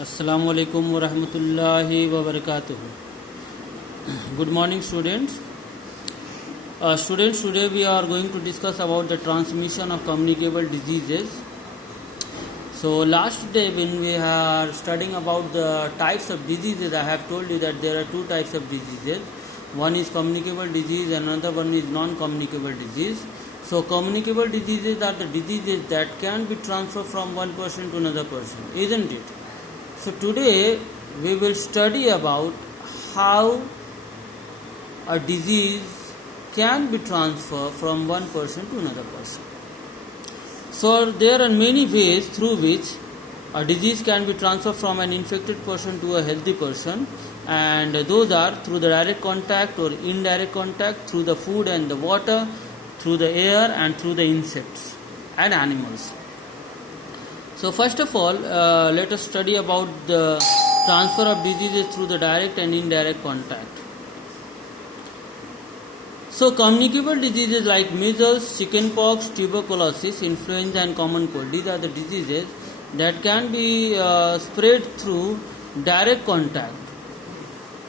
Assalamu alaikum wa rahmatullahi wa barakatuh. Good morning, students. Students, today we are going to discuss about the transmission of communicable diseases. So last day when we are studying about the types of diseases, I have told you that there are two types of diseases. One is communicable disease and another one is non-communicable disease. So communicable diseases are the diseases that can be transferred from one person to another person, isn't it? So today we will study about how a disease can be transferred from one person to another person. So there are many ways through which a disease can be transferred from an infected person to a healthy person, and those are through the direct contact or indirect contact, through the food and the water, through the air, and through the insects and animals. So first of all, let us study about the transfer of diseases through the direct and indirect contact. So communicable diseases like measles, chickenpox, tuberculosis, influenza and common cold, these are the diseases that can be spread through direct contact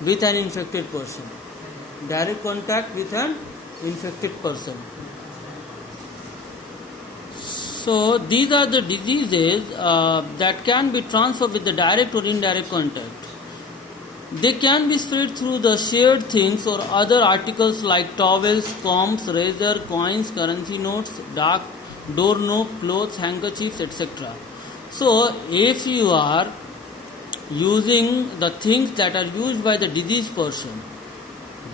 with an infected person. Direct contact with an infected person. So these are the diseases that can be transferred with the direct or indirect contact. They can be spread through the shared things or other articles like towels, combs, razor, coins, currency notes, dark doorknob, clothes, handkerchiefs, etc. So if you are using the things that are used by the diseased person,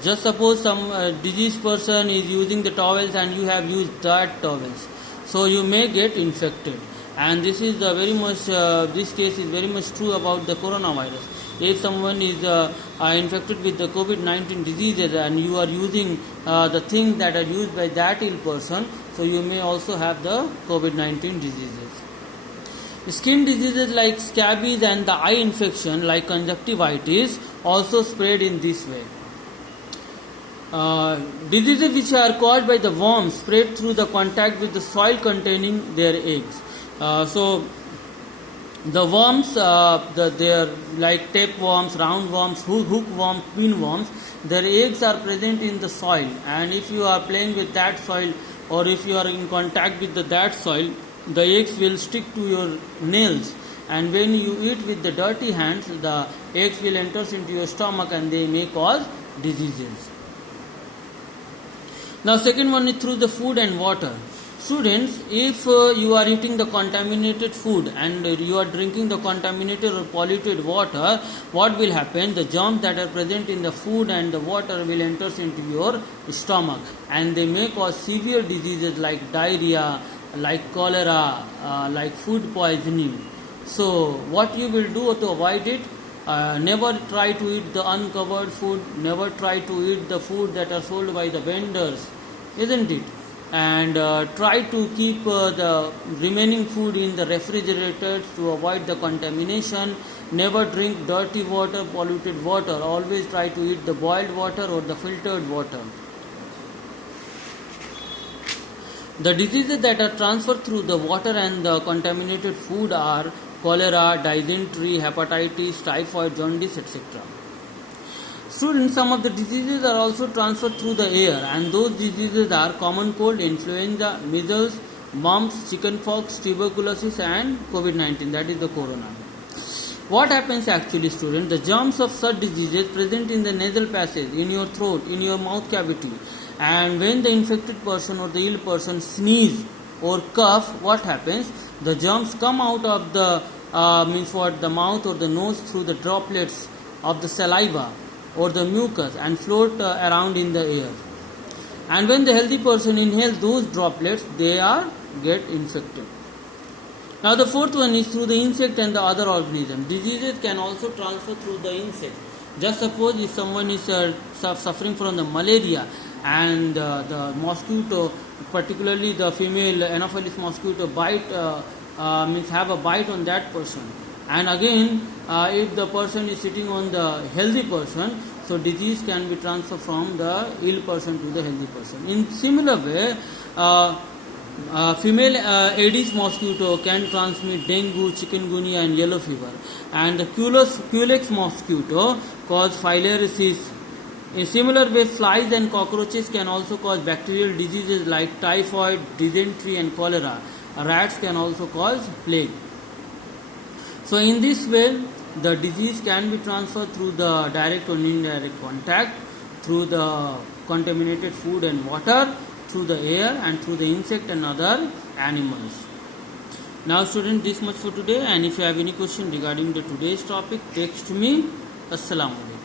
just suppose some diseased person is using the towels and you have used that towels, so you may get infected. And this is very much this case is very much true about the coronavirus. If someone is infected with the COVID-19 diseases and you are using the things that are used by that ill person, so you may also have the COVID-19 diseases. Skin diseases like scabies and the eye infection like conjunctivitis also spread in this way. Diseases which are caused by the worms spread through the contact with the soil containing their eggs. So the worms, they are like tapeworms, roundworms, hookworms, pinworms. Their eggs are present in the soil, and if you are playing with that soil or if you are in contact with that soil, the eggs will stick to your nails, and when you eat with the dirty hands, the eggs will enter into your stomach and they may cause diseases. Now second one is through the food and water. Students, if you are eating the contaminated food and you are drinking the contaminated or polluted water, what will happen? The germs that are present in the food and the water will enter into your stomach, and they may cause severe diseases like diarrhea, like cholera, like food poisoning. So what you will do to avoid it? Never try to eat the uncovered food, never try to eat the food that are sold by the vendors, isn't it? And try to keep the remaining food in the refrigerators to avoid the contamination. Never drink dirty water, polluted water. Always try to eat the boiled water or the filtered water. The diseases that are transferred through the water and the contaminated food are cholera, dysentery, hepatitis, typhoid, jaundice, etc. Students, some of the diseases are also transferred through the air, and those diseases are common cold, influenza, measles, mumps, chickenpox, tuberculosis and COVID-19, that is the corona. What happens actually, students? The germs of such diseases present in the nasal passage, in your throat, in your mouth cavity, and when the infected person or the ill person sneeze or cough, what happens? The germs come out of the the mouth or the nose through the droplets of the saliva or the mucus and float around in the air. And when the healthy person inhales those droplets, they get infected. Now the fourth one is through the insect and the other organism. Diseases can also transfer through the insect. Just suppose if someone is suffering from the malaria and the mosquito, particularly the female Anopheles mosquito have a bite on that person. And again, if the person is sitting on the healthy person, so disease can be transferred from the ill person to the healthy person. In similar way, Female Aedes mosquito can transmit dengue, chikungunya, and yellow fever, and the Culex mosquito cause filariasis. In similar way, flies and cockroaches can also cause bacterial diseases like typhoid, dysentery, and cholera. Rats can also cause plague. So, in this way, the disease can be transferred through the direct or indirect contact, through the contaminated food and water, through the air, and through the insect and other animals. Now student, this much for today, and if you have any question regarding the today's topic, text me. Assalamu alaikum.